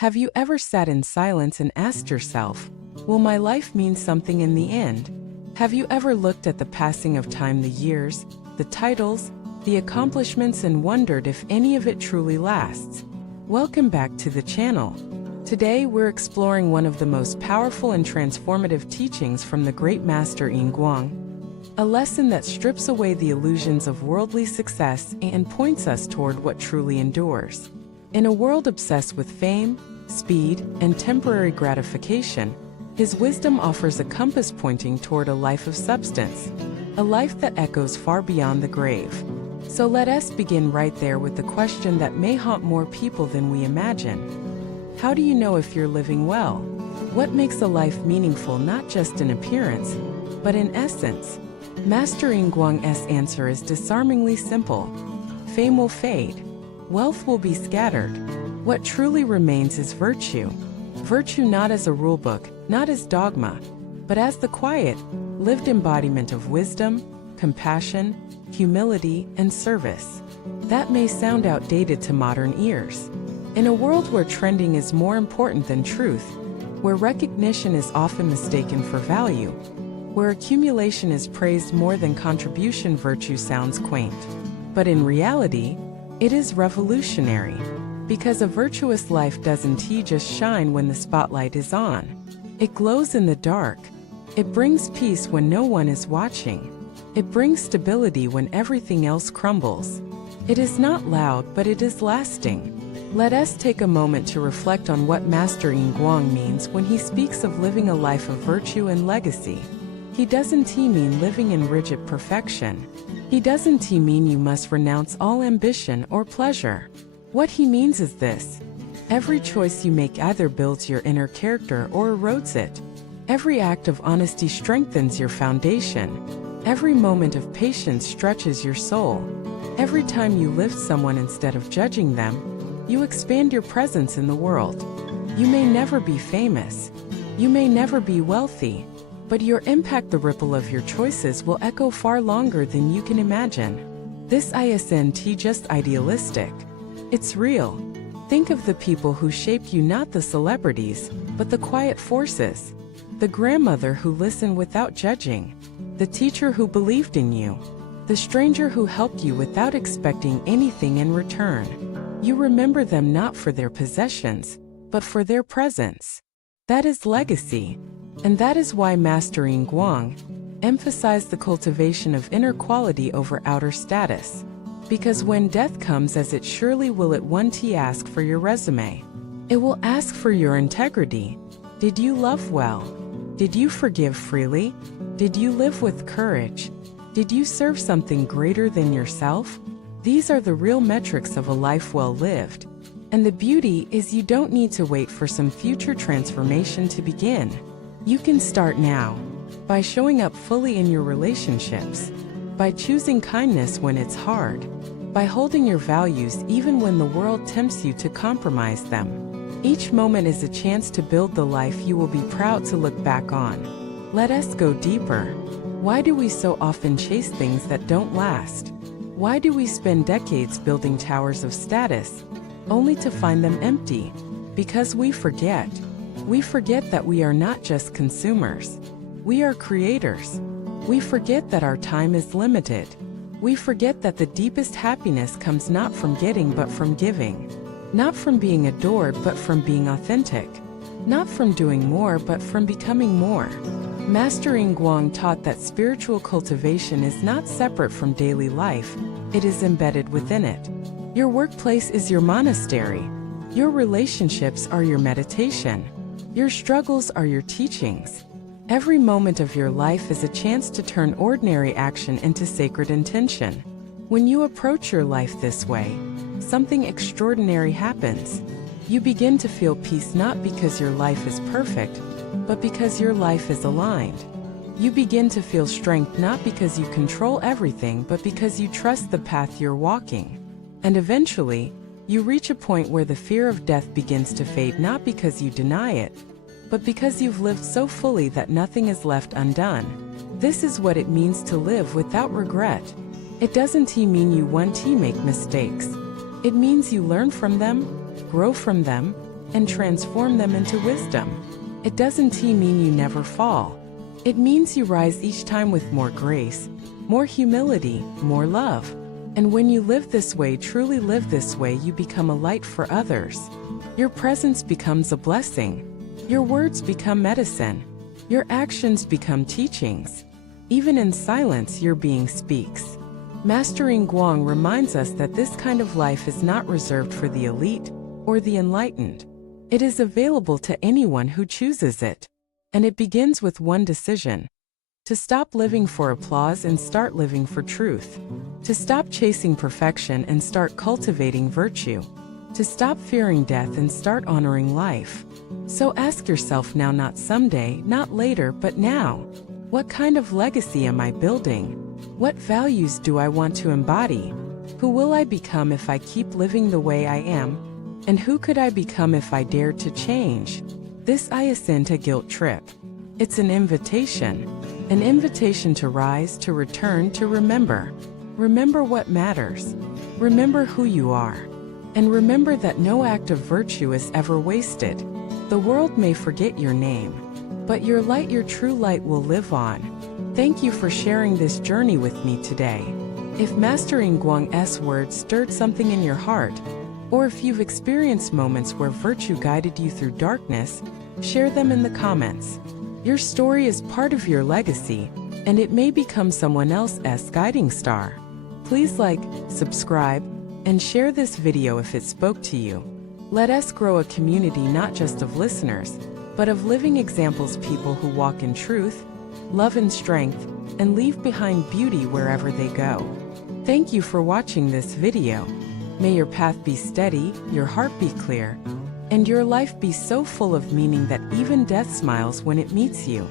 Have you ever sat in silence and asked yourself, will my life mean something in the end? Have you ever looked at the passing of time, the years, the titles, the accomplishments, and wondered if any of it truly lasts? Welcome back to the channel. Today we're exploring one of the most powerful and transformative teachings from the great master Guang, a lesson that strips away the illusions of worldly success and points us toward what truly endures. In a world obsessed with fame, speed, and temporary gratification, his wisdom offers a compass pointing toward a life of substance, a life that echoes far beyond the grave. So let us begin right there with the question that may haunt more people than we imagine. How do you know if you're living well? What makes a life meaningful not just in appearance, but in essence? Master Guang's answer is disarmingly simple. Fame will fade. Wealth will be scattered. What truly remains is virtue. Virtue not as a rulebook, not as dogma, but as the quiet, lived embodiment of wisdom, compassion, humility, and service. That may sound outdated to modern ears. In a world where trending is more important than truth, where recognition is often mistaken for value, where accumulation is praised more than contribution, virtue sounds quaint. But in reality, it is revolutionary. Because a virtuous life doesn't just shine when the spotlight is on. It glows in the dark. It brings peace when no one is watching. It brings stability when everything else crumbles. It is not loud, but it is lasting. Let us take a moment to reflect on what Master Guang means when he speaks of living a life of virtue and legacy. He doesn't mean living in rigid perfection. He doesn't mean you must renounce all ambition or pleasure. What he means is this: every choice you make either builds your inner character or erodes it. Every act of honesty strengthens your foundation. Every moment of patience stretches your soul. Every time you lift someone instead of judging them, you expand your presence in the world. You may never be famous. You may never be wealthy. But your impact, the ripple of your choices, will echo far longer than you can imagine. This isn't just idealistic. It's real. Think of the people who shaped you, not the celebrities, but the quiet forces. The grandmother who listened without judging. The teacher who believed in you. The stranger who helped you without expecting anything in return. You remember them not for their possessions, but for their presence. That is legacy. And that is why Master Guang emphasized the cultivation of inner quality over outer status. Because when death comes, as it surely will, it won't ask for your resume. It will ask for your integrity. Did you love well? Did you forgive freely? Did you live with courage? Did you serve something greater than yourself? These are the real metrics of a life well lived. And the beauty is, you don't need to wait for some future transformation to begin. You can start now, by showing up fully in your relationships, by choosing kindness when it's hard, by holding your values even when the world tempts you to compromise them. Each moment is a chance to build the life you will be proud to look back on. Let us go deeper. Why do we so often chase things that don't last? Why do we spend decades building towers of status, only to find them empty? Because we forget. We forget that we are not just consumers. We are creators. We forget that our time is limited. We forget that the deepest happiness comes not from getting but from giving. Not from being adored but from being authentic. Not from doing more but from becoming more. Master Guang taught that spiritual cultivation is not separate from daily life, it is embedded within it. Your workplace is your monastery. Your relationships are your meditation. Your struggles are your teachings. Every moment of your life is a chance to turn ordinary action into sacred intention. When you approach your life this way, something extraordinary happens. You begin to feel peace not because your life is perfect, but because your life is aligned. You begin to feel strength not because you control everything, but because you trust the path you're walking. And eventually, you reach a point where the fear of death begins to fade, not because you deny it, but because you've lived so fully that nothing is left undone. This is what it means to live without regret. It doesn't mean you won't make mistakes. It means you learn from them, grow from them, and transform them into wisdom. It doesn't mean you never fall. It means you rise each time with more grace, more humility, more love. And when you live this way, truly live this way, you become a light for others. Your presence becomes a blessing. Your words become medicine. Your actions become teachings. Even in silence, your being speaks. Mastering Guang reminds us that this kind of life is not reserved for the elite or the enlightened. It is available to anyone who chooses it. And it begins with one decision: to stop living for applause and start living for truth. To stop chasing perfection and start cultivating virtue. To stop fearing death and start honoring life. So ask yourself now, not someday, not later, but now. What kind of legacy am I building? What values do I want to embody? Who will I become if I keep living the way I am? And who could I become if I dared to change? This isn't a guilt trip. It's an invitation. An invitation to rise, to return, to remember. Remember what matters. Remember who you are. And remember that no act of virtue is ever wasted. The world may forget your name, but your light, your true light, will live on. Thank you for sharing this journey with me today. If mastering Guang's words stirred something in your heart, or if you've experienced moments where virtue guided you through darkness, share them in the comments. Your story is part of your legacy, and it may become someone else's guiding star. Please like, subscribe, and share this video if it spoke to you. Let us grow a community not just of listeners, but of living examples, people who walk in truth, love and strength, and leave behind beauty wherever they go. Thank you for watching this video. May your path be steady, your heart be clear, and your life be so full of meaning that even death smiles when it meets you.